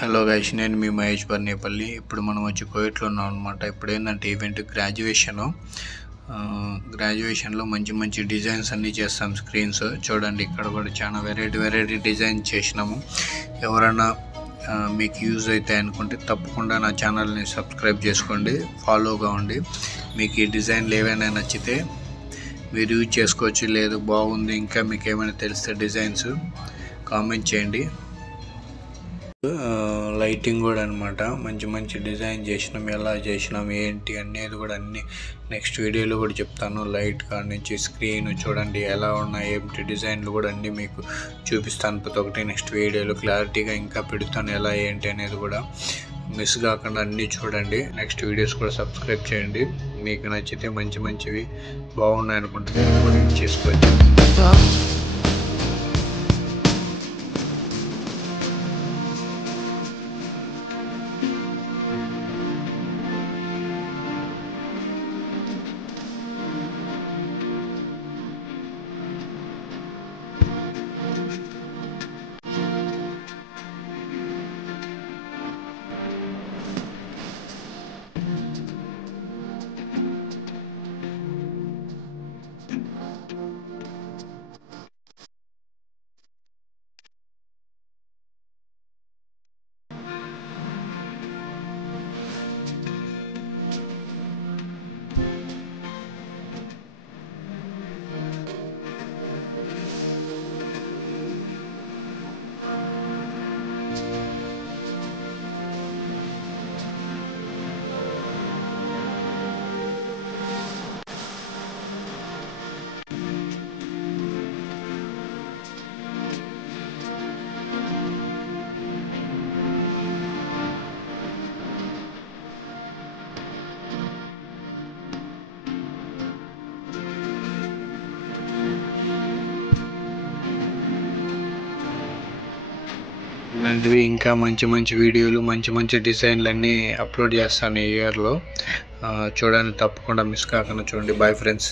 Hello guys, నేను మీ మహేష్ బర్నేపల్లి. ఇప్పుడు మనం వచ్చి కోవిట్లో ఉన్నాం అనమాట. ఇప్పుడు ఏంటంటే ఈవెంట్ గ్రాడ్యుయేషన్లో మంచి మంచి డిజైన్స్ అన్నీ చేస్తాం. స్క్రీన్స్ చూడండి, ఇక్కడ కూడా చాలా వెరైటీ డిజైన్ చేసినాము. ఎవరైనా మీకు యూజ్ అవుతాయి అనుకుంటే తప్పకుండా నా ఛానల్ని సబ్స్క్రైబ్ చేసుకోండి, ఫాలోగా ఉండి. మీకు ఈ డిజైన్లు ఏవైనా నచ్చితే మీరు యూజ్ చేసుకోవచ్చు. లేదు బాగుంది, ఇంకా మీకు ఏమైనా తెలిస్తే డిజైన్స్ కామెంట్ చేయండి. లైటింగ్ కూడా అనమాట, మంచి డిజైన్ చేసినాం. ఎలా చేసినాం ఏంటి అనేది కూడా అన్నీ నెక్స్ట్ వీడియోలో కూడా చెప్తాను. లైట్ కాడ నుంచి స్క్రీన్ చూడండి ఎలా ఉన్నాయి, ఏంటి డిజైన్లు కూడా అన్నీ మీకు చూపిస్తాను. ప్రతి ఒక్కటి నెక్స్ట్ వీడియోలో క్లారిటీగా ఇంకా పెడతాను, ఎలా ఏంటి అనేది కూడా. మిస్ కాకుండా అన్నీ చూడండి. నెక్స్ట్ వీడియోస్ కూడా సబ్స్క్రైబ్ చేయండి. మీకు నచ్చితే మంచివి బాగున్నాయి అనుకుంటే కూడా చేసుకోవచ్చు. ఇలాంటివి ఇంకా మంచి వీడియోలు, మంచి డిజైన్లు అన్నీ అప్లోడ్ చేస్తాను ఈ ఇయర్లో. చూడండి, తప్పకుండా మిస్ కాకుండా చూడండి. Bye friends.